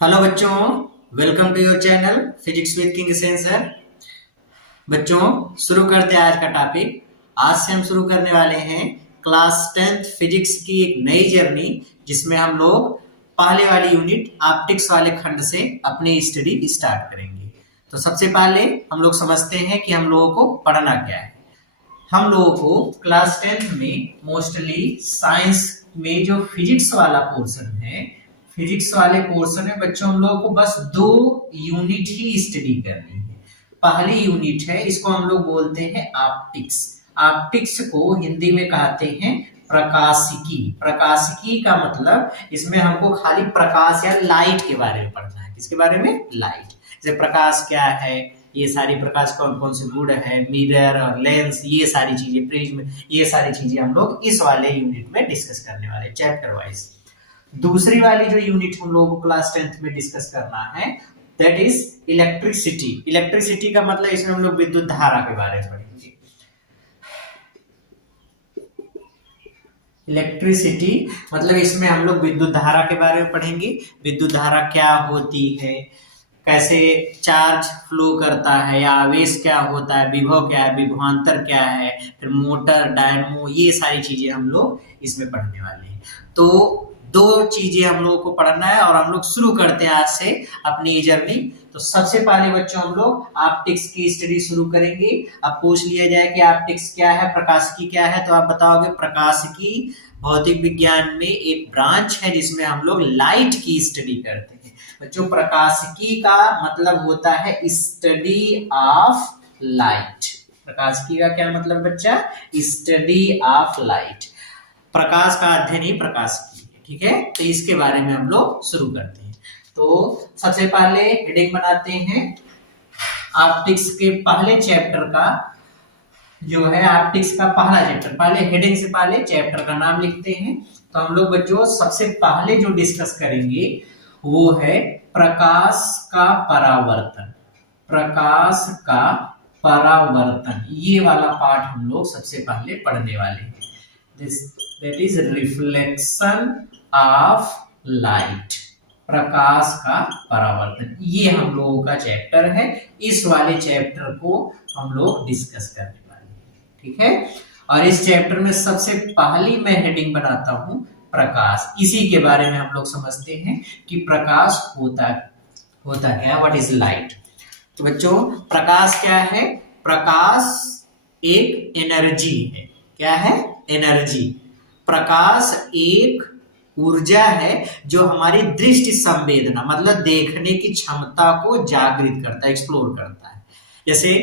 Hello बच्चों, welcome to your channel physics with king sensor. बच्चों, शुरू करते हैं आज का टॉपिक। आज से हम शुरू करने वाले हैं क्लास 10th फिजिक्स की एक नई जर्नी, जिसमें हम लोग पहले वाली यूनिट ऑप्टिक्स वाले खंड से अपनी स्टडी स्टार्ट करेंगे। तो सबसे पहले हम लोग समझते हैं कि हम लोगों को पढ़ना क्या है। हम लोगों को क्लास 10th में मोस्टली साइंस में जो फिजिक्स वाला पोर्शन है, फिजिक्स वाले पोर्शन में बच्चों हम लोगों को बस 2 यूनिट ही स्टडी करनी है। पहली यूनिट है, इसको हम लोग बोलते हैं ऑप्टिक्स। ऑप्टिक्स को हिंदी में कहते हैं प्रकाशिकी। प्रकाशिकी का मतलब इसमें हमको खाली प्रकाश या लाइट के बारे में पढ़ना है। किसके बारे में? लाइट। जैसे प्रकाश क्या है, ये सारी प्रकाश कौन कौन से गुण है, मिरर और लेंस, ये सारी चीजें, प्रिज्म, ये सारी चीजें हम लोग इस वाले यूनिट में डिस्कस करने वाले, चैप्टर वाइज। दूसरी वाली जो यूनिट हम लोगों को क्लास 10th में डिस्कस करना है, दैट इज इलेक्ट्रिसिटी। इलेक्ट्रिसिटी का मतलब इसमें हम लोग विद्युत धारा के बारे में पढ़ेंगे। इलेक्ट्रिसिटी मतलब इसमें हम लोग विद्युत धारा के बारे में पढ़ेंगे। विद्युत धारा क्या होती है, कैसे चार्ज फ्लो करता है, या आवेश क्या होता है, विभव क्या है, विभवांतर क्या है, फिर मोटर, डायनमो, ये सारी चीजें हम लोग इसमें पढ़ने वाले हैं। तो 2 चीजें हम लोगों को पढ़ना है और हम लोग शुरू करते हैं आज से अपनी जर्नी। तो सबसे पहले बच्चों हम लोग ऑप्टिक्स की स्टडी शुरू करेंगे। अब पूछ लिया जाए कि ऑप्टिक्स क्या है, प्रकाशिकी क्या है, तो आप बताओगे प्रकाशिकी भौतिक विज्ञान में एक ब्रांच है जिसमें हम लोग लाइट की स्टडी करते हैं। बच्चों, प्रकाशिकी का मतलब होता है स्टडी ऑफ लाइट। प्रकाशिकी का क्या मतलब बच्चा? Study of light. प्रकाश का अध्ययन ही प्रकाशिकी है। ठीक है, तो इसके बारे में हम लोग शुरू करते हैं। तो सबसे पहले हेडिंग बनाते हैं ऑप्टिक्स के पहले चैप्टर का, जो है ऑप्टिक्स का पहला चैप्टर। पहले हेडिंग से पहले चैप्टर का नाम लिखते हैं। तो हम लोग बच्चों सबसे पहले जो डिस्कस करेंगे वो है प्रकाश का परावर्तन। प्रकाश का परावर्तन, ये वाला पार्ट हम लोग सबसे पहले पढ़ने वाले हैं। That is reflection of light. प्रकाश का परावर्तन, ये हम लोगों का चैप्टर है। इस वाले चैप्टर को हम लोग डिस्कस करने वाले हैं। ठीक है, और इस चैप्टर में सबसे पहली मैं हेडिंग बनाता हूं प्रकाश। इसी के बारे में हम लोग समझते हैं कि प्रकाश होता क्या, व्हाट इज लाइट। तो बच्चों, प्रकाश क्या है? प्रकाश एक एनर्जी है। क्या है? एनर्जी। प्रकाश एक ऊर्जा है जो हमारी दृष्टि संवेदना मतलब देखने की क्षमता को जागृत करता है, एक्सप्लोर करता है। जैसे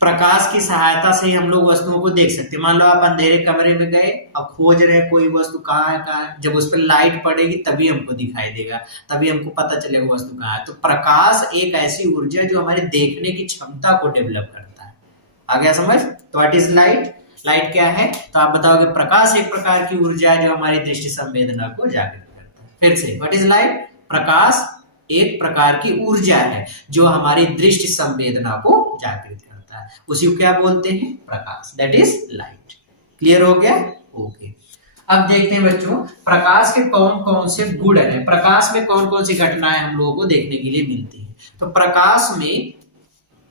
प्रकाश की सहायता से ही हम लोग वस्तुओं को देख सकते हैं। मान लो आप अंधेरे कमरे में गए, अब खोज रहे कोई वस्तु कहाँ है, जब उस पर लाइट पड़ेगी तभी हमको दिखाई देगा, तभी हमको पता चलेगा वस्तु कहाँ है। तो प्रकाश एक ऐसी ऊर्जा जो हमारे देखने की क्षमता को डेवलप करता है। आ गया समझ? तो व्हाट इज लाइट? लाइट क्या है? तो आप बताओगे प्रकाश एक प्रकार की ऊर्जा है जो हमारी दृष्टि संवेदना को जागृत करता है। फिर से, व्हाट इज लाइट? प्रकाश एक प्रकार की ऊर्जा है जो हमारी दृष्टि संवेदना को जागृत करता है। उसी को क्या बोलते हैं? प्रकाश। That is light. क्लियर हो गया? ओके। अब देखते हैं बच्चों, प्रकाश के कौन कौन से गुण है, प्रकाश में कौन कौन सी घटनाएं हम लोगों को देखने के लिए मिलती है। तो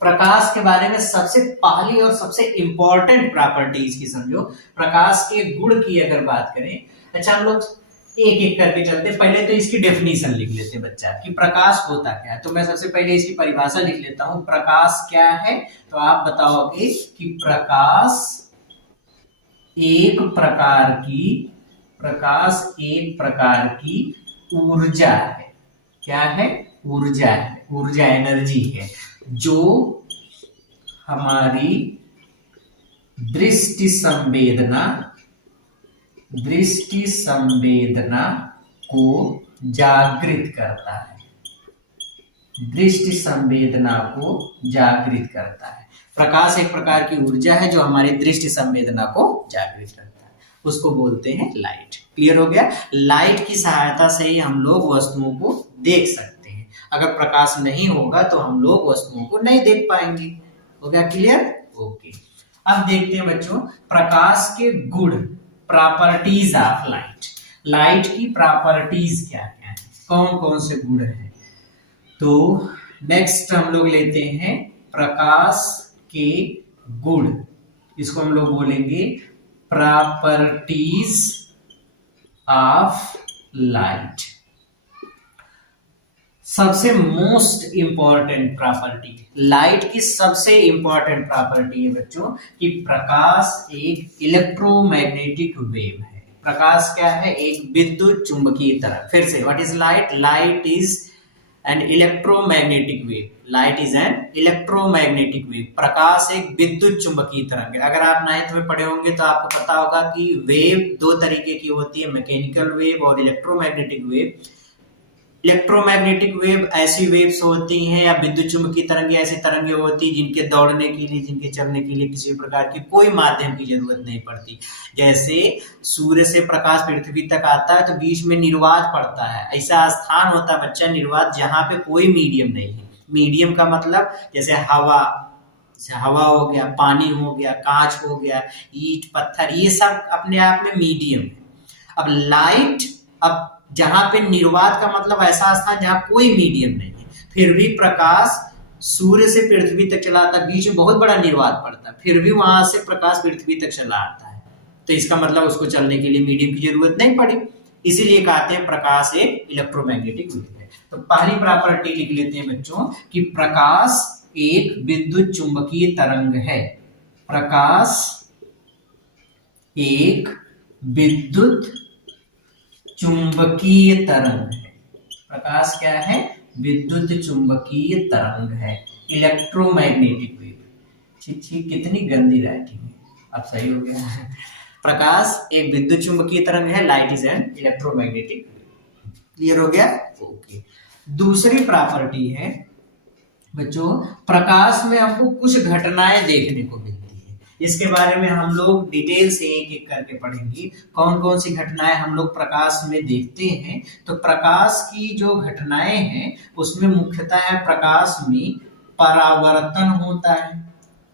प्रकाश के बारे में सबसे पहली और सबसे इंपॉर्टेंट प्रॉपर्टीज की समझो। प्रकाश के गुण की अगर बात करें, अच्छा हम लोग एक एक करके चलते। पहले तो इसकी डेफिनेशन लिख लेते हैं बच्चा कि प्रकाश होता क्या है। तो मैं सबसे पहले इसकी परिभाषा लिख लेता हूं। प्रकाश क्या है? तो आप बताओगे कि प्रकाश एक प्रकार की ऊर्जा है। क्या है? ऊर्जा है, ऊर्जा एनर्जी है जो हमारी दृष्टि संवेदना को जागृत करता है। दृष्टि संवेदना को जागृत करता है। प्रकाश एक प्रकार की ऊर्जा है जो हमारी दृष्टि संवेदना को जागृत करता है, उसको बोलते हैं लाइट। क्लियर हो गया? लाइट की सहायता से ही हम लोग वस्तुओं को देख सकते हैं। अगर प्रकाश नहीं होगा तो हम लोग वस्तुओं को नहीं देख पाएंगे। हो गया क्लियर? ओके। अब देखते हैं बच्चों प्रकाश के गुण, प्रॉपर्टीज ऑफ लाइट। लाइट की प्रॉपर्टीज क्या क्या है, कौन कौन से गुण हैं। तो नेक्स्ट हम लोग लेते हैं प्रकाश के गुण, इसको हम लोग बोलेंगे प्रॉपर्टीज ऑफ लाइट। सबसे मोस्ट इंपॉर्टेंट प्रॉपर्टी, लाइट की सबसे इंपॉर्टेंट प्रॉपर्टी है बच्चों कि प्रकाश एक इलेक्ट्रोमैग्नेटिक वेव है। प्रकाश क्या है? एक विद्युत चुंबकीय तरंग। फिर से, what is light? Light is an electromagnetic wave. Light is an electromagnetic wave. प्रकाश एक विद्युत चुंबकीय तरंग है। अगर आप 9th में पढ़े होंगे तो आपको पता होगा कि वेव दो तरीके की होती है, मैकेनिकल वेव और इलेक्ट्रोमैग्नेटिक वेव। इलेक्ट्रोमैग्नेटिक वेव ऐसी वेव्स होती हैं या विद्युत चुंबकीय तरंगे ऐसी तरंगे होती हैं जिनके दौड़ने के लिए, जिनके चलने के लिए किसी प्रकार की कोई माध्यम की जरूरत नहीं पड़ती। जैसे सूर्य से प्रकाश पृथ्वी तक आता है तो बीच में निर्वात पड़ता है। ऐसा स्थान होता है बच्चा निर्वात जहां पे कोई मीडियम नहीं है। मीडियम का मतलब जैसे हवा हो गया, पानी हो गया, कांच हो गया, ईंट पत्थर, ये सब अपने आप में मीडियम है। अब लाइट, अब जहां पे निर्वात का मतलब ऐसा स्थान जहां कोई मीडियम नहीं है, फिर भी प्रकाश सूर्य से पृथ्वी तक चला आता है, बीच में बहुत बड़ा निर्वात पड़ता है, फिर भी वहां से प्रकाश पृथ्वी तक चला आता है, तो इसका मतलब उसको चलने के लिए मीडियम की जरूरत नहीं पड़ी। इसीलिए कहते हैं प्रकाश एक इलेक्ट्रोमैग्नेटिक वेव है। तो पहली प्रॉपर्टी लिख लेते हैं बच्चों कि प्रकाश एक विद्युत चुंबकीय तरंग है। प्रकाश एक विद्युत चुंबकीय तरंग है। प्रकाश क्या है? विद्युत चुंबकीय तरंग है, इलेक्ट्रोमैग्नेटिक वेव। छी कितनी गंदी राइटिंग है, अब सही हो गया। प्रकाश एक विद्युत चुंबकीय तरंग है, light is an electromagnetic wave. Clear हो गया? ओके। दूसरी प्रॉपर्टी है बच्चों, प्रकाश में हमको कुछ घटनाएं देखने को मिलती है। इसके बारे में हम लोग डिटेल से एक एक करके पढ़ेंगे, कौन कौन सी घटनाएं हम लोग प्रकाश में देखते हैं। तो प्रकाश की जो घटनाएं हैं उसमें मुख्यतः है प्रकाश में परावर्तन होता है।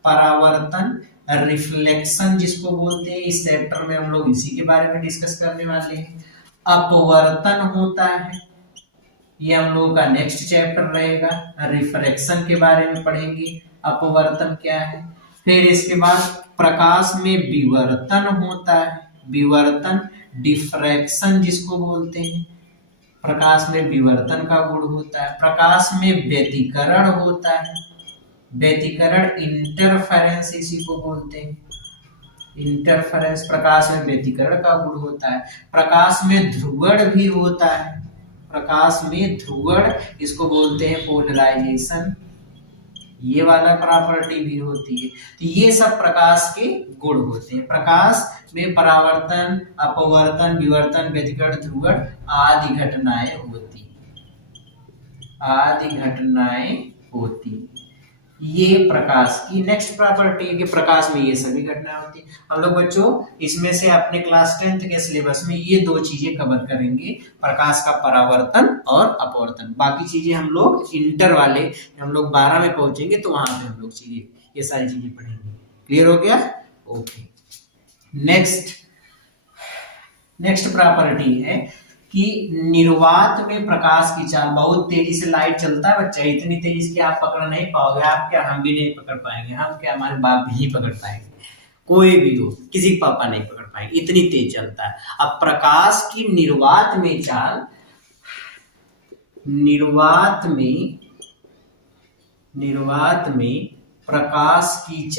परावर्तन, रिफ्लेक्शन जिसको बोलते हैं, इस चैप्टर में हम लोग इसी के बारे में डिस्कस करने वाले हैं। अपवर्तन होता है, ये हम लोगों का नेक्स्ट चैप्टर रहेगा। रिफ्रैक्शन के बारे में पढ़ेंगे, अपवर्तन क्या है। फिर इसके बाद प्रकाश में विवर्तन होता है, विवर्तन, डिफ्रैक्शन जिसको बोलते हैं, प्रकाश में विवर्तन का गुण होता है। प्रकाश में व्यतिकरण होता है, व्यतिकरण, इंटरफेरेंस इसी को बोलते हैं, इंटरफेरेंस, प्रकाश में व्यतिकरण का गुण होता है। प्रकाश में ध्रुवण भी होता है, प्रकाश में ध्रुवण, इसको बोलते हैं पोलराइजेशन, ये वाला प्रॉपर्टी भी होती है। तो ये सब प्रकाश के गुण होते हैं। प्रकाश में परावर्तन, अपवर्तन, विवर्तन, व्यतिकरण, ध्रुवण आदि घटनाएं होती, आदि घटनाएं होती। ये प्रकाश की नेक्स्ट प्रॉपर्टी है कि प्रकाश में ये सभी घटनाएं होती है। हम लोग बच्चों इसमें से अपने क्लास 10th के सिलेबस में ये दो चीजें कवर करेंगे, प्रकाश का परावर्तन और अपवर्तन। बाकी चीजें हम लोग इंटर वाले, हम लोग 12 में पहुंचेंगे तो वहां पे हम लोग चीजें, ये सारी चीजें पढ़ेंगे। क्लियर हो गया? ओके। नेक्स्ट प्रॉपर्टी है कि निर्वात में प्रकाश की चाल, बहुत तेजी से लाइट चलता है बच्चा, इतनी तेजी से आप पकड़ नहीं पाओगे, आप क्या, हम भी नहीं पकड़ पाएंगे, हम क्या, हमारे बाप भी नहीं पकड़ पाएंगे, कोई भी हो, किसी पापा नहीं पकड़ पाएंगे, इतनी तेज चलता है। अब प्रकाश की निर्वात में चाल, निर्वात में प्रकाश की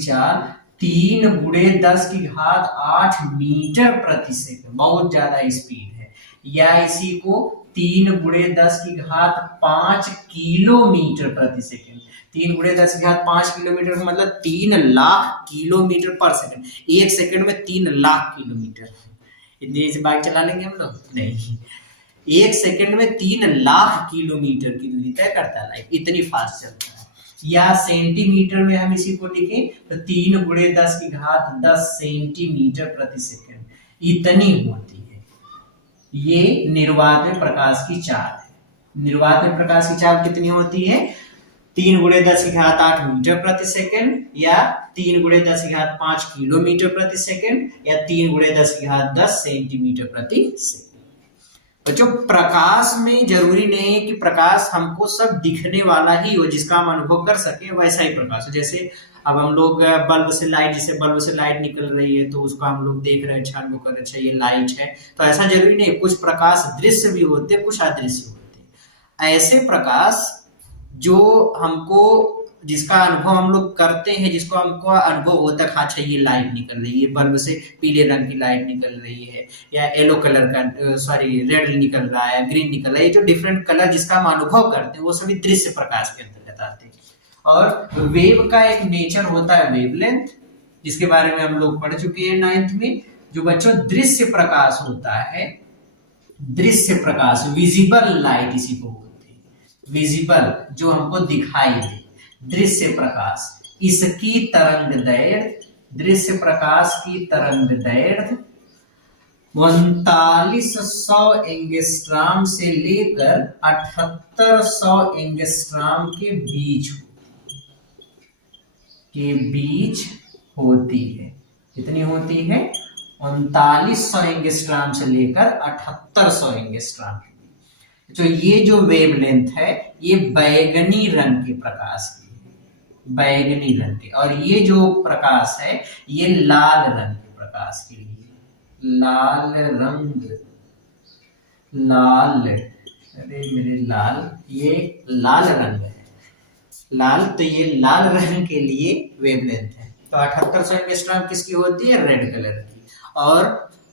चाल 3 × 10⁸ मीटर प्रति सेकंड, बहुत ज्यादा स्पीड है। या इसी को 3 × 10⁵ किलोमीटर प्रति सेकंड। 3 × 10⁵ किलोमीटर का मतलब 3 लाख किलोमीटर पर सेकंड। एक सेकंड में 3 लाख किलोमीटर, इतनी तेज से बाइक चला लेंगे हम लोग? नहीं। एक सेकंड में 3 लाख किलोमीटर की दूरी तय करता है लाइट, इतनी फास्ट चलता है। या सेंटीमीटर में हम इसी को लिखें तो 3 × 10⁻10 सेंटीमीटर प्रति सेकंड, इतनी होती है। ये निर्वात में प्रकाश की चाल है। निर्वात में प्रकाश की चाल कितनी होती है? 3 × 10⁸ मीटर प्रति सेकंड, या 3 × 10⁵ किलोमीटर प्रति सेकंड, या 3 × 10⁻10 सेंटीमीटर प्रति सेकंड। बच्चों प्रकाश में जरूरी नहीं है कि प्रकाश हमको सब दिखने वाला ही हो जिसका हम अनुभव कर सके, वैसा ही प्रकाश हो। जैसे अब हम लोग बल्ब से लाइट, जैसे बल्ब से लाइट निकल रही है तो उसको हम लोग देख रहे हैं, अच्छा अनुभव कर रहे हैं, अच्छा ये लाइट है। तो ऐसा जरूरी नहीं, कुछ प्रकाश दृश्य भी होते, कुछ अदृश्य होते। ऐसे प्रकाश जो हमको, जिसका अनुभव हम लोग करते हैं, जिसको हमको अनुभव होता है, अच्छा ये लाइट निकल रही है, बल्ब से पीले रंग की लाइट निकल रही है, या येलो कलर का, सॉरी रेड निकल रहा है, ग्रीन निकल रहा है, ये जो डिफरेंट कलर जिसका हम अनुभव करते हैं वो सभी दृश्य प्रकाश के अंतर्गत आते हैं। और वेव का एक नेचर होता है वेवलेंथ, जिसके बारे में हम लोग पढ़ चुके हैं 9th में। जो बच्चों दृश्य प्रकाश होता है, दृश्य प्रकाश, विजिबल लाइट इसी को बोलते हैं, विजिबल जो हमको दिखाई दे, दृश्य प्रकाश। इसकी तरंग दैर्घ्य, दृश्य प्रकाश की तरंग दैर्घ्य 3900 एंगस्ट्रॉम से लेकर 7800 एंगस्ट्रॉम के बीच होती है। कितनी होती है? 3900 एंगस्ट्रॉम से लेकर 7800 एंगस्ट्रॉम के बीच। तो ये जो वेवलेंथ है ये बैगनी रंग के प्रकाश की है, बैगनी रंग के। और ये जो प्रकाश है ये लाल रंग के प्रकाश के लिए, लाल रंग, लाल, अरे मेरे लाल, ये लाल रंग है, लाल, तो ये लाल रंग के लिए वेवलेंथ है। तो 7800 एंगस्ट्रॉम किसकी होती है? रेड कलर की। और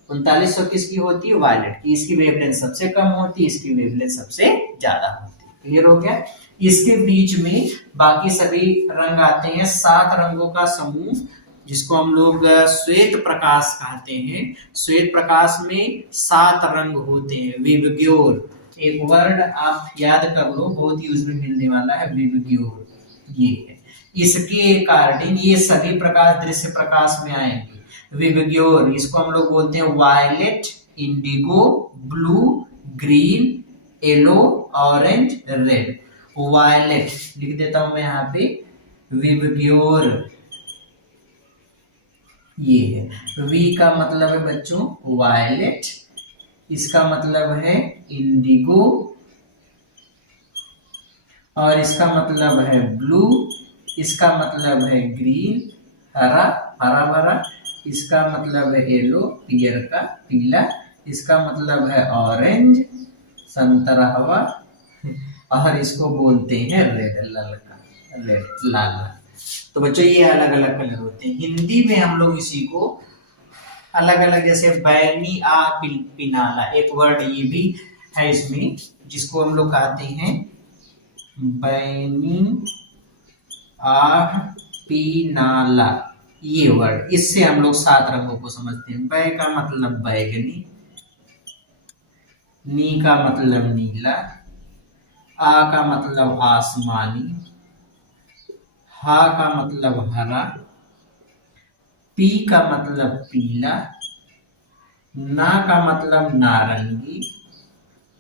3900 किसकी होती है? वायलेट की। इसकी वेवलेंथ सबसे कम होती है, इसकी वेवलेंथ सबसे ज्यादा होती है। क्लियर हो गया? इसके बीच में बाकी सभी रंग आते हैं, 7 रंगों का समूह, जिसको हम लोग श्वेत प्रकाश कहते हैं। श्वेत प्रकाश में 7 रंग होते हैं। विबग्योर, एक वर्ड आप याद कर लो, बहुत यूज में मिलने वाला है, विबग्योर, ये है। इसके अकॉर्डिंग ये सभी प्रकाश दृश्य प्रकाश में आएंगे। विबग्योर, इसको हम लोग बोलते हैं violet, indigo, blue, green, yellow, orange, red. Violet लिख देता हूं मैं यहाँ पे, विबग्योर ये है। वी का मतलब है बच्चों वायलेट, इसका मतलब है इंडिगो, और इसका मतलब है ब्लू, इसका मतलब है ग्रीन, हरा, हरा भरा, इसका मतलब है येलो, पियर का, पीला, इसका मतलब है ऑरेंज, संतरा हवा, और इसको बोलते हैं रेड, ललका, रेड, लाल। तो बच्चों ये अलग अलग कलर होते हैं। हिंदी में हम लोग इसी को अलग अलग, जैसे बैनी आ पिनाला, एक वर्ड ये भी है इसमें, जिसको हम लोग कहते हैं बैनी आह पिनाला, ये वर्ड। इससे हम लोग 7 रंगों को समझते हैं। बै का मतलब बैगनी, नी का मतलब नीला, आ का मतलब आसमानी, हा का मतलब हरा, पी का मतलब पीला, ना का मतलब नारंगी,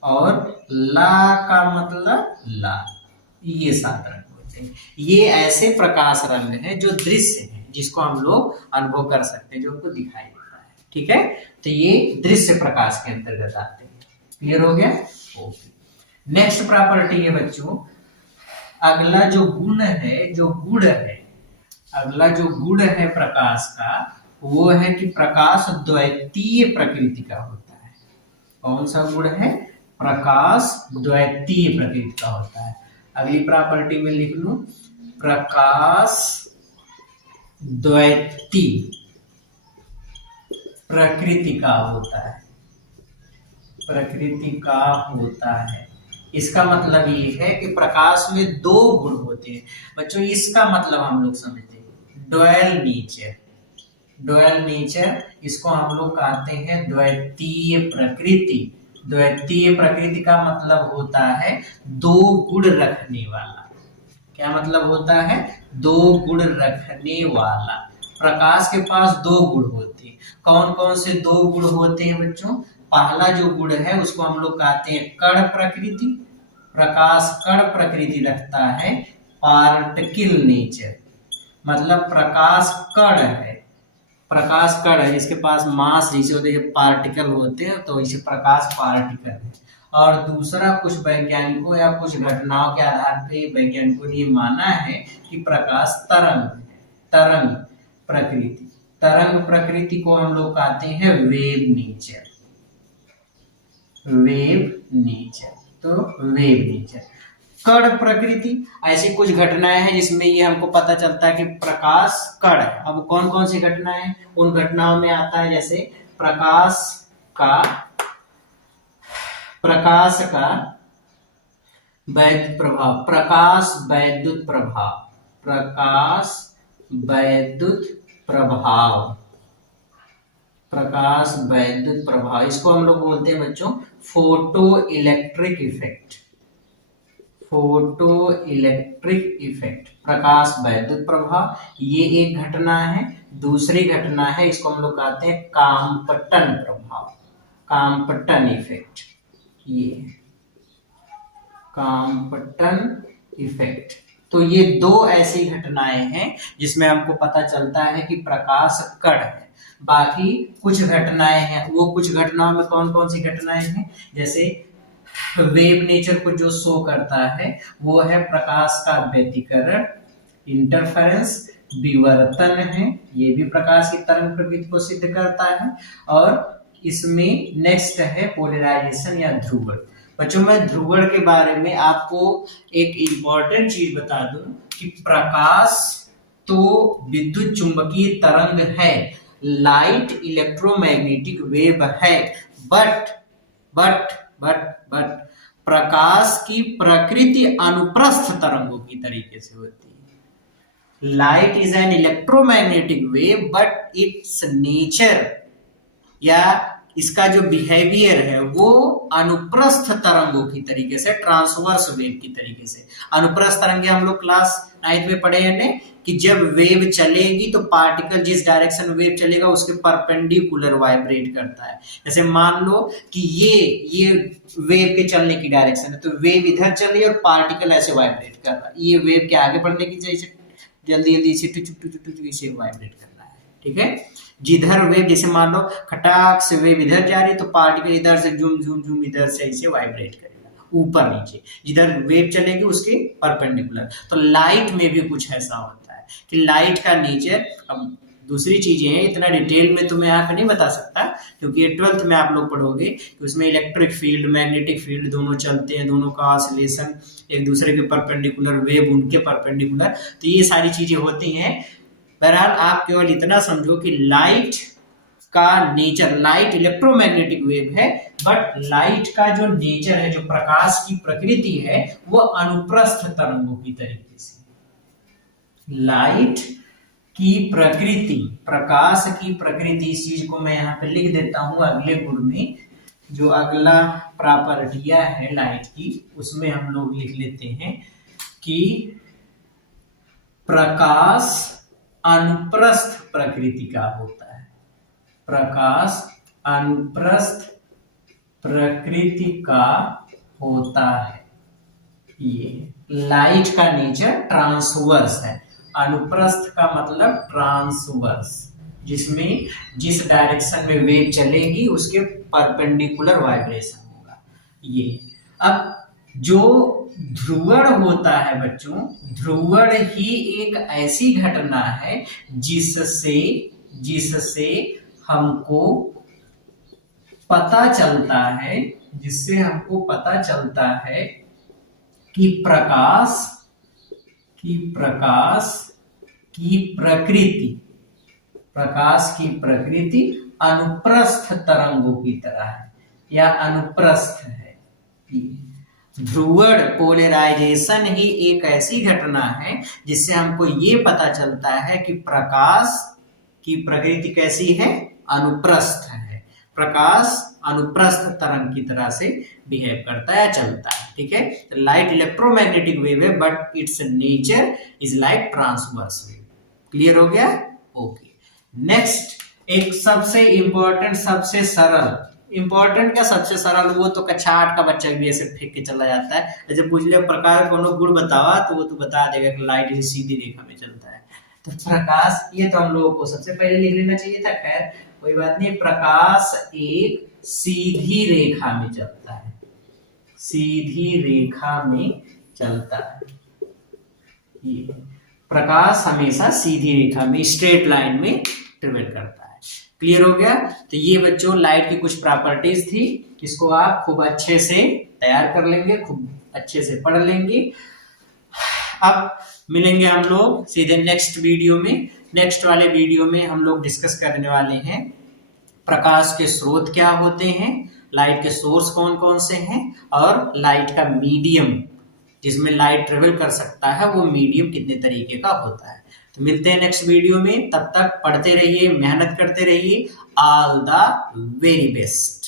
और ला का मतलब लाल। ये 7 रंग होते हैं। ये ऐसे प्रकाश रंग हैं जो दृश्य हैं, जिसको हम लोग अनुभव कर सकते हैं, जो हमको दिखाई देता है। ठीक है, तो ये दृश्य प्रकाश के अंतर्गत आते हैं। क्लियर हो गया? ओके। नेक्स्ट प्रॉपर्टी है बच्चों, अगला जो गुण है, जो गुण है, अगला जो गुण है प्रकाश का, वो है कि प्रकाश द्वैतीय प्रकृति का होता है। कौन सा गुण है? प्रकाश द्वैतीय प्रकृति का होता है। अगली प्रॉपर्टी में लिख लूं, प्रकाश द्वैतीय प्रकृति का होता है, प्रकृति का होता है। इसका मतलब ये है कि प्रकाश में 2 गुण होते हैं। बच्चों इसका मतलब हम लोग समझते हैं, ड्वेल नेचर, ड्वेल नेचर, इसको हम लोग कहते हैं द्वैतीय प्रकृति। द्वैतीय प्रकृति का मतलब होता है 2 गुण रखने वाला। क्या मतलब होता है? 2 गुण रखने वाला। प्रकाश के पास 2 गुण होते हैं। कौन कौन से 2 गुण होते हैं बच्चों? पहला जो गुण है उसको हम लोग कहते हैं कण प्रकृति। प्रकाश कण प्रकृति रखता है। पार्टिकल नेचर, मतलब प्रकाश कण है, प्रकाश कण है जिसके पास मास जैसे होते हैं, पार्टिकल होते हैं, तो इसे प्रकाश पार्टिकल है। और दूसरा, कुछ वैज्ञानिकों या कुछ घटनाओं के आधार पे वैज्ञानिकों ने माना है कि प्रकाश तरंग है, तरंग प्रकृति। तरंग प्रकृति को हम लोग कहते हैं वेव नेचर, वेव नेचर। तो वेव नेचर। कण प्रकृति, ऐसी कुछ घटनाएं हैं जिसमें ये हमको पता चलता है कि प्रकाश कण है। अब कौन कौन सी घटनाएं हैं? उन घटनाओं में आता है जैसे प्रकाश का वैद्युत प्रभाव, प्रकाश वैद्युत प्रभाव, प्रकाश वैद्युत प्रभाव, प्रकाश वैद्युत प्रभाव। इसको हम लोग बोलते हैं बच्चों photoelectric effect, photoelectric effect, प्रकाश वैद्युत प्रभाव। ये एक घटना है। दूसरी घटना है, इसको हम लोग कहते हैं काम्पटन प्रभाव, काम्पटन इफेक्ट। ये काम्पटन इफेक्ट। तो ये दो ऐसी घटनाएं हैं जिसमें हमको पता चलता है कि प्रकाश कण है। बाकी कुछ घटनाएं हैं, वो कुछ घटनाओं में कौन कौन सी घटनाएं हैं? जैसे वेव नेचर को जो शो करता है वो है प्रकाश का व्यतिकरण, इंटरफेरेंस, विवर्तन है, ये भी प्रकाश की तरंग प्रकृति को सिद्ध करता है। और इसमें नेक्स्ट है पोलराइजेशन या ध्रुवण। बच्चों, मैं ध्रुवण के बारे में आपको एक इंपॉर्टेंट चीज बता दूं कि प्रकाश तो विद्युत चुंबकीय तरंग है, लाइट इलेक्ट्रोमैग्नेटिक वेव है, बट प्रकाश की प्रकृति अनुप्रस्थ तरंगों की तरीके से होती है। Light is an electromagnetic wave but it's nature या इसका जो बिहेवियर है वो अनुप्रस्थ तरंगों की तरीके से, ट्रांसवर्स वेव की तरीके से। अनुप्रस्थ तरंगे हम लोग क्लास 9th में पढ़े हैं कि जब वेव चलेगी तो पार्टिकल जिस डायरेक्शन वेव चलेगा उसके परपेंडिकुलर वाइब्रेट करता है। जैसे मान लो कि ये वेव के चलने की डायरेक्शन है, तो वेव इधर चल रही है और पार्टिकल ऐसे वाइब्रेट कर रहा है। ये वेव के आगे बढ़ने की जैसे जल्दी जल्दी से इसे वाइब्रेट कर रहा है, ठीक है। जिधर वेव, जैसे मान लो खटाक से वेव इधर जा रही है तो पार्टिकल इधर से झूम झूम झूम इधर से इसे वाइब्रेट करेगा ऊपर नीचे, जिधर वेव चलेगी उसके परपेंडिकुलर। तो लाइट में भी कुछ ऐसा होता है कि लाइट का नेचर, अब दूसरी चीजें हैं, इतना डिटेल में तो मैं यहाँ पे नहीं बता सकता क्योंकि 12th में आप लोग पढ़ोगे कि उसमें इलेक्ट्रिक फील्ड, मैग्नेटिक फील्ड दोनों चलते हैं, दोनों का ऑसिलेशन एक दूसरे के परपेंडिकुलर, वेव उनके परपेंडिकुलर, तो ये सारी चीजें होती हैं। बहरहाल आप केवल इतना समझो कि लाइट का नेचर, लाइट इलेक्ट्रोमैग्नेटिक वेव है, बट लाइट का जो नेचर है, जो प्रकाश की प्रकृति है, वो अनुप्रस्थ तरंगों की तरीके से। लाइट की प्रकृति, प्रकाश की प्रकृति, इस चीज को मैं यहाँ पे लिख देता हूं अगले गुण में। जो अगला प्रॉपर्टियां है लाइट की, उसमें हम लोग लिख लेते हैं कि प्रकाश अनुप्रस्थ प्रकृति का होता है, प्रकाश अनुप्रस्थ प्रकृति का होता है। ये लाइट का नेचर ट्रांसवर्स है, अनुप्रस्थ का मतलब ट्रांसवर्स, जिसमें जिस डायरेक्शन में वेव चलेगी उसके परपेंडिकुलर वाइब्रेशन होगा। ये अब जो ध्रुवण होता है बच्चों, ध्रुवण ही एक ऐसी घटना है जिससे हमको पता चलता है, जिससे हमको पता चलता है कि प्रकाश की प्रकृति अनुप्रस्थ तरंगों की तरह है या अनुप्रस्थ है। ध्रुवण, पोलराइजेशन ही एक ऐसी घटना है जिससे हमको ये पता चलता है कि प्रकाश की प्रकृति कैसी है, अनुप्रस्थ है। प्रकाश अनुप्रस्थ तरंग की तरह से बिहेव करता है, चलता है, ठीक है। लाइट इलेक्ट्रोमैग्नेटिक वेव है but it's nature is like transverse wave. Clear हो गया? ओके। नेक्स्ट, एक सबसे इंपॉर्टेंट, सबसे सरल, इंपॉर्टेंट क्या सबसे सरल, वो तो कक्षा 8 का बच्चा भी ऐसे फेंक के चला जाता है। जैसे पूछ लिया प्रकार कोनो गुण बतावा तो वो तो बता देगा कि लाइट इसे सीधी रेखा में चलता है। तो प्रकाश, ये तो हम लोगों को सबसे पहले लिख लेना चाहिए था, खैर कोई बात नहीं। प्रकाश एक सीधी रेखा में चलता है, सीधी रेखा में चलता है। ये प्रकाश हमेशा सीधी रेखा में, स्ट्रेट लाइन में ट्रेवल करता है। क्लियर हो गया? तो ये बच्चों लाइट की कुछ प्रॉपर्टीज थी, इसको आप खूब अच्छे से तैयार कर लेंगे, खूब अच्छे से पढ़ लेंगे। अब मिलेंगे हम लोग सीधे नेक्स्ट वीडियो में। नेक्स्ट वाले वीडियो में हम लोग डिस्कस करने वाले हैं प्रकाश के स्रोत क्या होते हैं, लाइट के सोर्स कौन कौन से हैं, और लाइट का मीडियम जिसमें लाइट ट्रेवल कर सकता है वो मीडियम कितने तरीके का होता है। तो मिलते हैं नेक्स्ट वीडियो में, तब तक पढ़ते रहिए, मेहनत करते रहिए। All the very best.